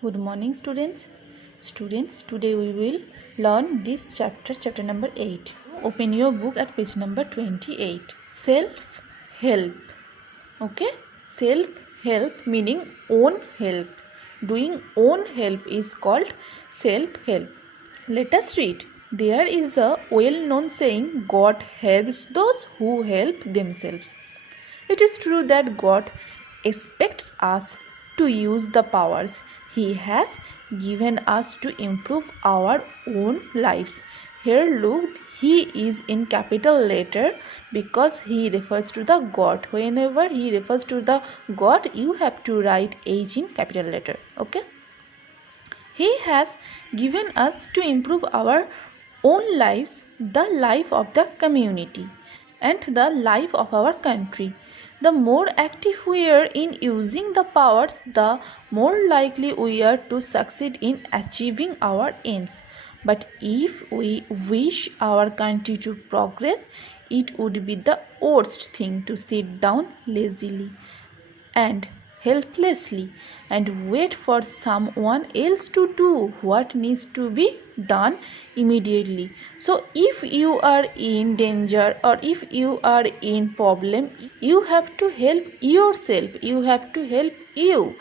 Good morning, students. Today we will learn this chapter number 8. Open your book at page number 28. Self-help. Okay? Self-help meaning own help. Doing own help is called self-help. Let us read. There is a well-known saying, God helps those who help themselves. It is true that God expects us to use the powers He has given us to improve our own lives. Here look, He is in capital letter because He refers to the God. Whenever He refers to the God, you have to write H in capital letter. Okay? He has given us to improve our own lives, the life of the community, and the life of our country. The more active we are in using the powers, the more likely we are to succeed in achieving our aims. But if we wish our country to progress, it would be the worst thing to sit down lazily and helplessly and wait for someone else to do what needs to be done immediately. So if you are in danger or if you are in problem, you have to help yourself. You have to help you.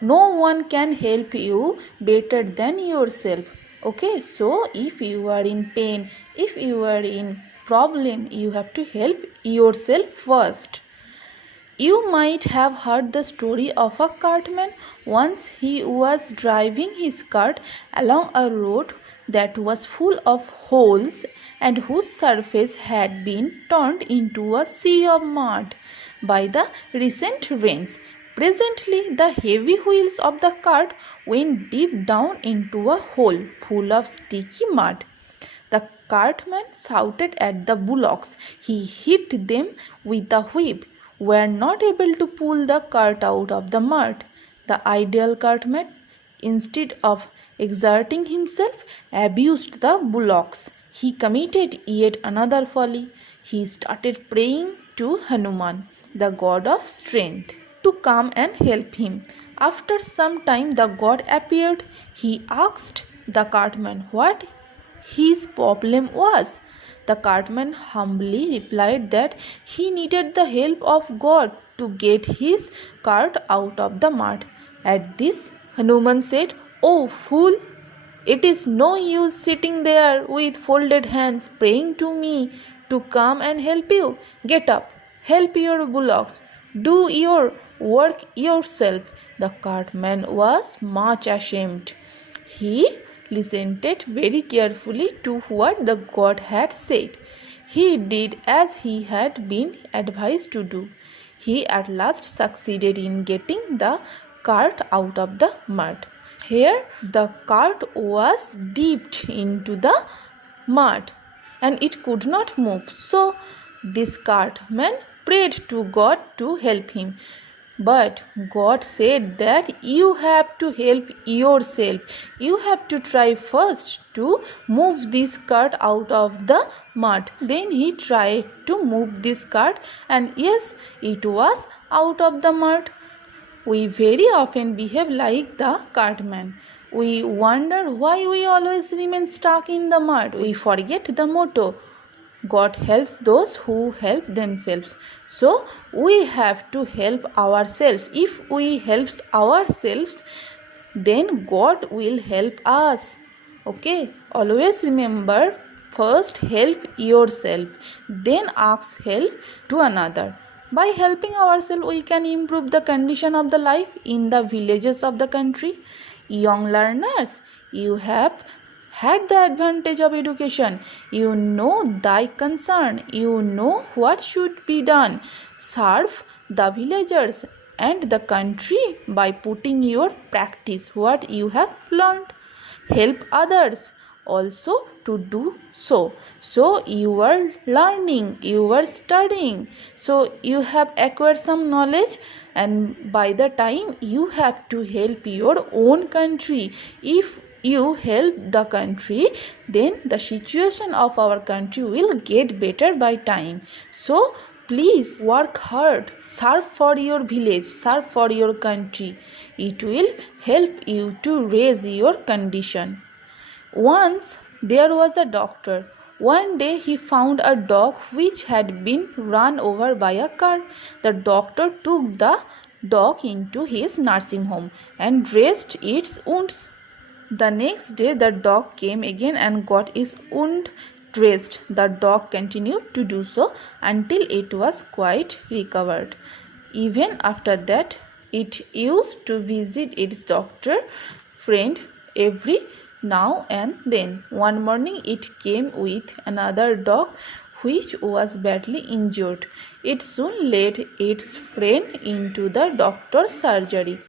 No one can help you better than yourself. Okay, so if you are in pain, if you are in problem, you have to help yourself first. You might have heard the story of a cartman. Once he was driving his cart along a road that was full of holes and whose surface had been turned into a sea of mud by the recent rains. Presently, the heavy wheels of the cart went deep down into a hole full of sticky mud. The cartman shouted at the bullocks. He hit them with a whip, were not able to pull the cart out of the mud. The ideal cartman, instead of exerting himself, abused the bullocks. He committed yet another folly. He started praying to Hanuman, the god of strength, to come and help him. After some time the god appeared. He asked the cartman what his problem was. The cartman humbly replied that he needed the help of God to get his cart out of the mud. At this, Hanuman said, "Oh fool! It is no use sitting there with folded hands praying to me to come and help you. Get up, help your bullocks, do your work yourself." The cartman was much ashamed. He listened very carefully to what the god had said. He did as he had been advised to do. He at last succeeded in getting the cart out of the mud. Here the cart was dipped into the mud and it could not move. So this cartman prayed to God to help him. But God said that you have to help yourself. You have to try first to move this cart out of the mud. Then he tried to move this cart and yes, it was out of the mud. We very often behave like the cartman. We wonder why we always remain stuck in the mud. We forget the motto, God helps those who help themselves. So we have to help ourselves. If we help ourselves, then God will help us. Okay, always remember, first help yourself, then ask help to another. By helping ourselves, we can improve the condition of the life in the villages of the country. Young learners, you have had the advantage of education. You know thy concern. You know what should be done. Serve the villagers and the country by putting your practice what you have learned. Help others also to do so. So you are learning, you are studying. So you have acquired some knowledge and by the time you have to help your own country. If you help the country, then the situation of our country will get better by time. So Please work hard, serve for your village, serve for your country. It will help you to raise your condition. Once there was a doctor. One day he found a dog which had been run over by a car. The doctor took the dog into his nursing home and dressed its wounds. The next day the dog came again and got its wound dressed. The dog continued to do so until it was quite recovered. Even after that, it used to visit its doctor friend every now and then. One morning it came with another dog which was badly injured. It soon led its friend into the doctor's surgery.